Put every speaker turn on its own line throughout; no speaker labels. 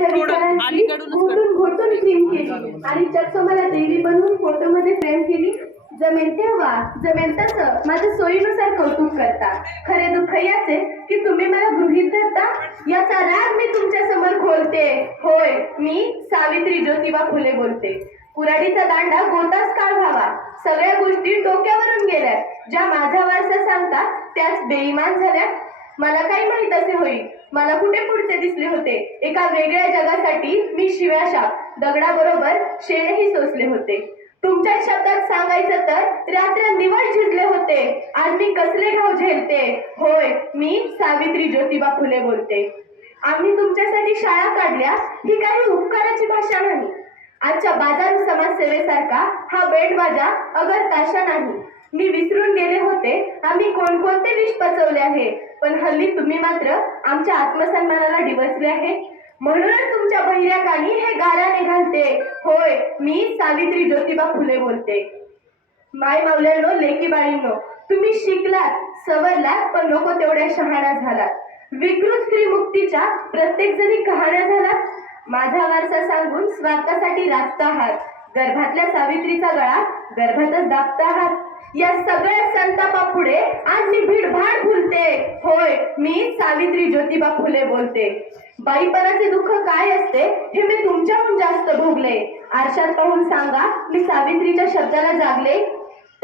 माझ्या विचारांची. घोटून घोटून क्रीम केली. आणि चक्क मला देवी बनवून फोटोमध्ये फ्रेम केली. जमेल तेव्हा जमेल तसं माझ्या सोयीनुसार कौतुक करता. खरे दुःख याचे की तुम्ही मला गृहीत धरता याचा राग मी तुमच्यासमोर खोलते. होय मी सावित्री ज्योतिबा फुले बोलते. कुराडीचा दांडा गोताच काळ व्हावा. सगळ्या गोष्टी डोक्यावरून गेल्यात. ज्या माझा वारसा सांगतात त्याच बेईमान झाल्यात. मला काही माहीत असे होईल मला कुठे पुढचे दिसले होते? एका वेगळ्या जगासाठी मी शिव्याशा. दगडाबरोबर शेणही सोसले होते. तुमच्या शब्दात सांगायचं तर रात्र निवड झिजले होते. आज मी कसले घाव झेलते? होय मी सावित्री ज्योतिबा फुले बोलते. आम्ही तुमच्यासाठी शाळा काढल्या. ही काही उपकाराची भाषा नाही. आजच्या बाजार समाजसेवेसारखा हा बेटबाजा अगर ताशा नाही. मी विसरून गेले होते. आम्ही कोणकोणते विष पचवले आहे? पण हल्ली तुम्ही मात्र आमच्या आत्मसन्मानाला डिवचले आहे. म्हणूनच तुमच्या बहिऱ्या कानी हे गाराने घालते होय मी सावित्री ज्योतिबा फुले बोलते. माय मावल्यांनो लेकी बाळींनो तुम्ही शिकलात सवरलात पण नको तेवढ्या शहाणा झालात. विकृत स्त्री मुक्तीच्या प्रत्येक जणी कहाण्या झालात. माझा वारसा सांगून स्वार्थासाठी राबता आहात. गर्भातल्या सावित्रीचा गळा गर्भातच दाबता आहात. या सगळ्या संतापापुढे आज मी भीडभाड फुलते होय मी सावित्री ज्योतिबा फुले बोलते. बाईपणाचे दुःख काय असते हे मी तुमच्याहून जास्त भोगले. आरशात पाहून सांगा मी सावित्रीच्या शब्दाला जागले.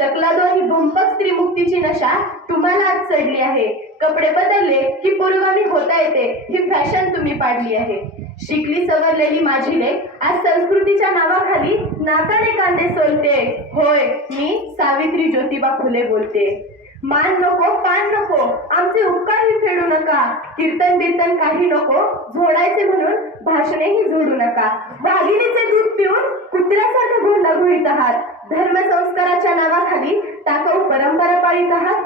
तकलादो आणि भंपक स्त्री मुक्तीची नशा तुम्हाला आज चढली आहे. कपडे बदलले की पुरोगामी होता येते ही फॅशन तुम्ही पाडली आहे. शिकली सवरलेली माझी लेक आज संस्कृतीच्या नावाखाली नाकाने कांदे सोलते. होय मी सावित्री ज्योतिबा फुले बोलते. मान नको पान नको आमचे उपकारही फेडू नका. कीर्तन बिर्तन काही नको झोडायचे म्हणून भाषणेही जोडू नका. वाघिणीचे दूध पिऊन कुत्र्यासारखं गोंडा घोळीत आहात. धर्मसंस्काराच्या नावाखाली टाकाऊ परंपरा पाळीत आहात.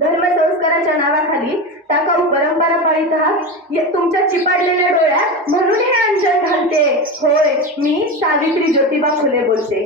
धर्मसंस्काराच्या नावाखाली टाकाऊ परंपरा पाळीत आहात. तुमच्या चिपाडलेल्या डोळ्यात म्हणून हे अंजन घालते. होय मी सावित्री ज्योतिबा फुले बोलते.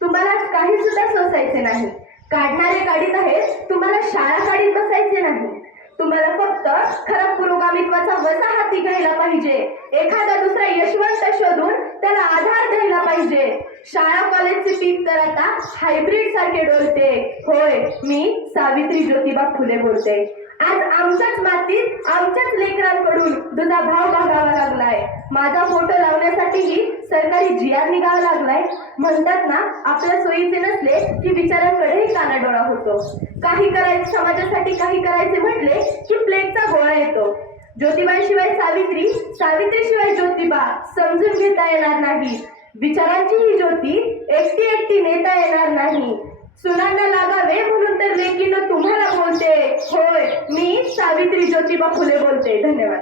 तुम्हाला काही सुद्धा सोसायचे नाही. काढणारे काढीत आहेत तुम्हाला शाळा काढीत बसायचे नाही. तुम्हाला फक्त खरं पुरोगामित्वाचा वसा हाती घ्यायला पाहिजे. एखादा दुसरा यशवंत शोधून त्याला आधार द्यायला पाहिजे. शाळा कॉलेजचे पीक तर आता हायब्रिड सारखे डोलते. होय मी सावित्री ज्योतिबा फुले बोलते. आज आमच्याच मातीत आमच्याच लेकरांकडून दुधा भाव मागावा लागलाय. माझा फोटो लावण्यासाठीही सरकारी जीआर निघावा लागलाय. म्हणतात ना आपल्या सोयीचे नसले की विचारांकडेही कानाडोळा होतो. काही करायचे समाजासाठी काही करायचे म्हटले की प्लेगचा गोळा येतो. ज्योतिबाशिवाय सावित्री सावित्रीशिवाय ज्योतिबा समजून घेता येणार नाही. विचारांची ही ज्योती एकटी एकटी नेता येणार नाही. सुनांना लागावे म्हणून तर लेकीनं तुम्हाला बोलते. होय मी सावित्री ज्योतिबा फुले बोलते. धन्यवाद.